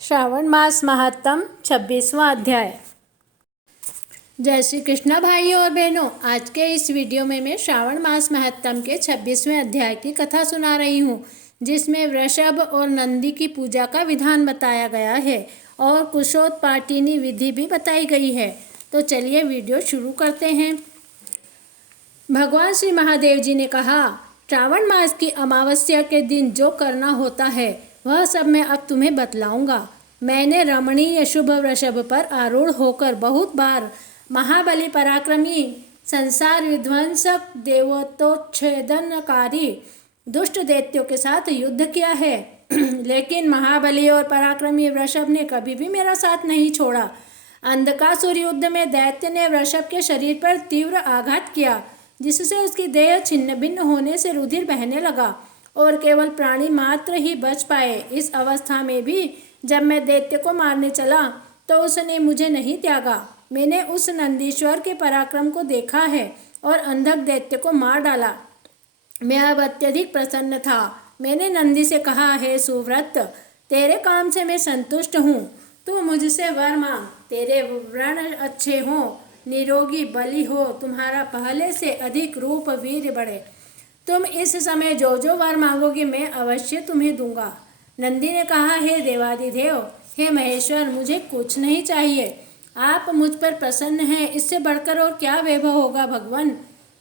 श्रावण मास महात्म 26वां अध्याय। जय श्री कृष्णा भाइयों और बहनों, आज के इस वीडियो में मैं श्रावण मास महात्म के 26वें अध्याय की कथा सुना रही हूँ, जिसमें वृषभ और नंदी की पूजा का विधान बताया गया है और कुशोत्पाटिनी विधि भी बताई गई है। तो चलिए वीडियो शुरू करते हैं। भगवान श्री महादेव जी ने कहा, श्रावण मास की अमावस्या के दिन जो करना होता है वह सब मैं अब तुम्हें बतलाऊंगा। मैंने रमणीय शुभ वृषभ पर आरूढ़ होकर बहुत बार महाबली पराक्रमी संसार विध्वंसक देवतोच्छेदनकारी दुष्ट दैत्यों के साथ युद्ध किया है लेकिन महाबली और पराक्रमी वृषभ ने कभी भी मेरा साथ नहीं छोड़ा। अंधकासुर युद्ध में दैत्य ने वृषभ के शरीर पर तीव्र आघात किया, जिससे उसकी देह छिन्न भिन्न होने से रुधिर बहने लगा और केवल प्राणी मात्र ही बच पाए। इस अवस्था में भी जब मैं दैत्य को मारने चला तो उसने मुझे नहीं त्यागा। मैंने उस नंदीश्वर के पराक्रम को देखा है और अंधक दैत्य को मार डाला। मैं अब अत्यधिक प्रसन्न था। मैंने नंदी से कहा, हे सुव्रत, तेरे काम से मैं संतुष्ट हूँ। तू मुझसे वर मांग। तेरे व्रण अच्छे हों, निरोगी बली हो, तुम्हारा पहले से अधिक रूप वीर्य बढ़े। तुम इस समय जो जो वर मांगोगे मैं अवश्य तुम्हें दूंगा। नंदी ने कहा, हे देवादिदेव, हे महेश्वर, मुझे कुछ नहीं चाहिए। आप मुझ पर प्रसन्न हैं, इससे बढ़कर और क्या वैभव होगा भगवान।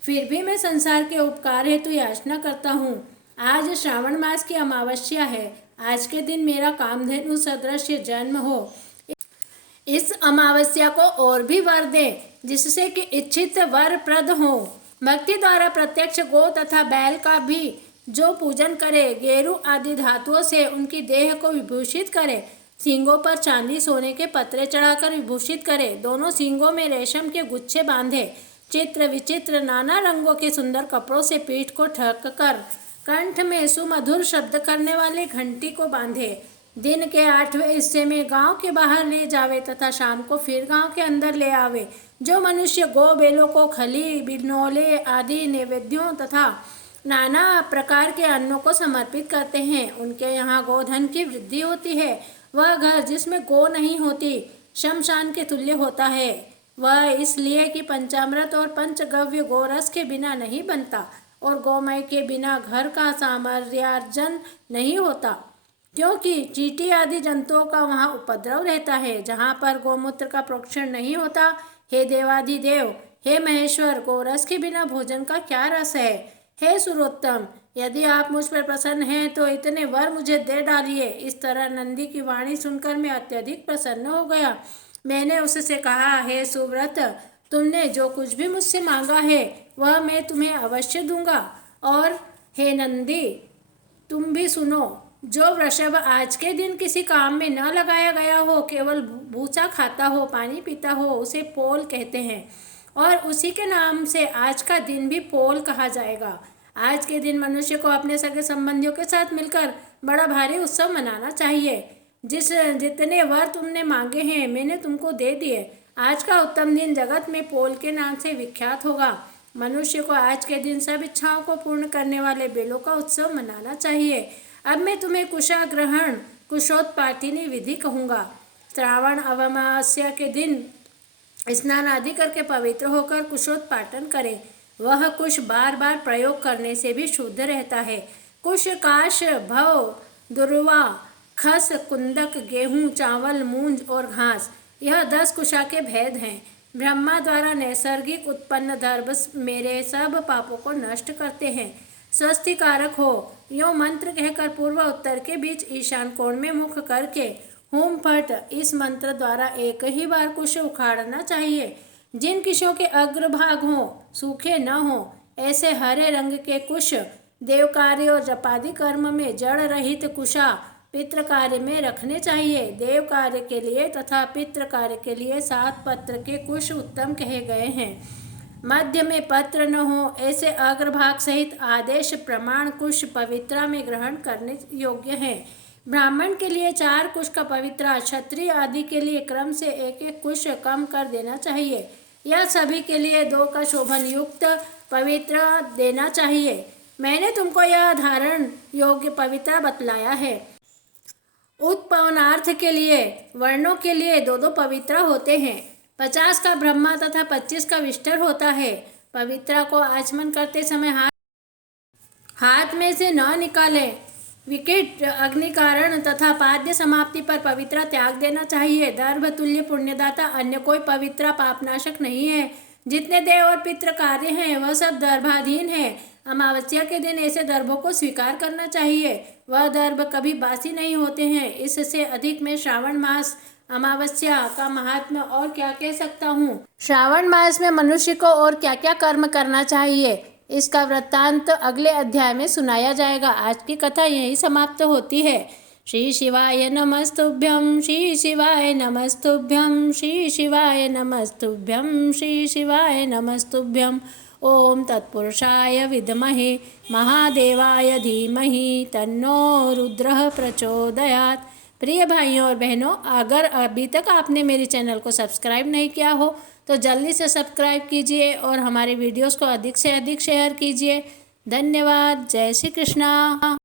फिर भी मैं संसार के उपकार हेतु याचना करता हूँ। आज श्रावण मास की अमावस्या है। आज के दिन मेरा कामधेनु सदृश जन्म हो। इस अमावस्या को और भी वर दे, जिससे कि इच्छित वर प्रद हो। भक्ति द्वारा प्रत्यक्ष गो तथा बैल का भी जो पूजन करे, गेरू आदि धातुओं से उनकी देह को विभूषित करे, सींगों पर चांदी सोने के पत्रे चढ़ाकर विभूषित करे, दोनों सींगों में रेशम के गुच्छे बांधे, चित्र विचित्र नाना रंगों के सुंदर कपड़ों से पीठ को ढक कर कंठ में सुमधुर शब्द करने वाली घंटी को बांधे, दिन के 8वें हिस्से में गांव के बाहर ले जावे तथा शाम को फिर गांव के अंदर ले आवे। जो मनुष्य गो बैलों को खली, बिनोले आदि नैवेद्यों तथा नाना प्रकार के अन्नों को समर्पित करते हैं, उनके यहाँ गोधन की वृद्धि होती है। वह घर जिसमें गो नहीं होती शमशान के तुल्य होता है। वह इसलिए कि पंचामृत और पंचगव्य गोरस के बिना नहीं बनता और गोमय के बिना घर का सामर्यार्जन नहीं होता, क्योंकि चींटी आदि जंतुओं का वहाँ उपद्रव रहता है। जहाँ पर गोमूत्र का प्रोक्षण नहीं होता, हे देवाधिदेव, हे महेश्वर, गोरस के बिना भोजन का क्या रस है। हे सुरोत्तम, यदि आप मुझ पर प्रसन्न हैं तो इतने वर मुझे दे डालिए। इस तरह नंदी की वाणी सुनकर मैं अत्यधिक प्रसन्न हो गया। मैंने उससे कहा, हे सुव्रत, तुमने जो कुछ भी मुझसे मांगा है वह मैं तुम्हें अवश्य दूंगा। और हे नंदी, तुम भी सुनो, जो वृषभ आज के दिन किसी काम में न लगाया गया हो, केवल भूसा खाता हो, पानी पीता हो, उसे पोल कहते हैं और उसी के नाम से आज का दिन भी पोल कहा जाएगा। आज के दिन मनुष्य को अपने सगे संबंधियों के साथ मिलकर बड़ा भारी उत्सव मनाना चाहिए। जितने वर तुमने मांगे हैं मैंने तुमको दे दिए। आज का उत्तम दिन जगत में पोल के नाम से विख्यात होगा। मनुष्य को आज के दिन सब इच्छाओं को पूर्ण करने वाले बेलों का उत्सव मनाना चाहिए। अब मैं तुम्हें कुशाग्रहण कुशोत्पाटिनी विधि कहूँगा। श्रावण अमावस्या के दिन स्नान आदि करके पवित्र होकर कुशोत्पाटन करें। वह कुश बार बार प्रयोग करने से भी शुद्ध रहता है। कुश, काश, भव, दुर्वा, खस, कुंदक, गेहूँ, चावल, मूंज और घास, यह 10 कुशा के भेद हैं। ब्रह्मा द्वारा नैसर्गिक उत्पन्न दर्भ मेरे सब पापों को नष्ट करते हैं। स्वस्थि कारक हो, यो मंत्र कहकर पूर्व उत्तर के बीच ईशान कोण में मुख करके होम फट, इस मंत्र द्वारा एक ही बार कुश उखाड़ना चाहिए। जिन कुशों के अग्रभाग हों, सूखे न हों, ऐसे हरे रंग के कुश देव कार्य और जपादि कर्म में जड़ रहित कुशा पितृ कार्य में रखने चाहिए। देव कार्य के लिए तथा पितृ कार्य के लिए 7 पत्र के कुश उत्तम कहे गए हैं। मध्य में पत्र न हो, ऐसे अग्रभाग सहित आदेश प्रमाण कुश पवित्रा में ग्रहण करने योग्य है। ब्राह्मण के लिए 4 कुश का पवित्रा, क्षत्रिय आदि के लिए क्रम से 1-1 कुश कम कर देना चाहिए। यह सभी के लिए 2 का शोभन युक्त पवित्र देना चाहिए। मैंने तुमको यह धारण योग्य पवित्रा बतलाया है। उत्पन्नार्थ के लिए वर्णों के लिए 2-2 पवित्रा होते हैं। 50 का ब्रह्मा तथा 25 का विष्टर होता है। पवित्रा को आचमन करते समय हाथ में से न निकालें। विकिट अग्नि कारण तथा पाद्य समाप्ति पर पवित्रा त्याग देना चाहिए। दर्भ तुल्य पुण्यदाता अन्य कोई पवित्रा पापनाशक नहीं है। जितने देव और पितृ कार्य हैं वह सब दर्भाधीन है। अमावस्या के दिन ऐसे दर्भों को स्वीकार करना चाहिए। वह दर्भ कभी बासी नहीं होते हैं। इससे अधिक मैं श्रावण मास अमावस्या का महात्म्य और क्या कह सकता हूँ। श्रावण मास में मनुष्य को और क्या क्या कर्म करना चाहिए, इसका वृत्तांत अगले अध्याय में सुनाया जाएगा। आज की कथा यहीं समाप्त होती है। श्री शिवाय नमस्तुभ्यं, श्री शिवाय नमस्तुभ्यं, श्री शिवाय नमस्तुभ्यं, श्री शिवाय नमस्तुभ्यं। ओम तत्पुरुषाय विद्महे महादेवाय धीमहि तन्नो रुद्रः प्रचोदयात्। प्रिय भाइयों और बहनों, अगर अभी तक आपने मेरे चैनल को सब्सक्राइब नहीं किया हो तो जल्दी से सब्सक्राइब कीजिए और हमारे वीडियोस को अधिक से अधिक शेयर कीजिए। धन्यवाद। जय श्री कृष्णा।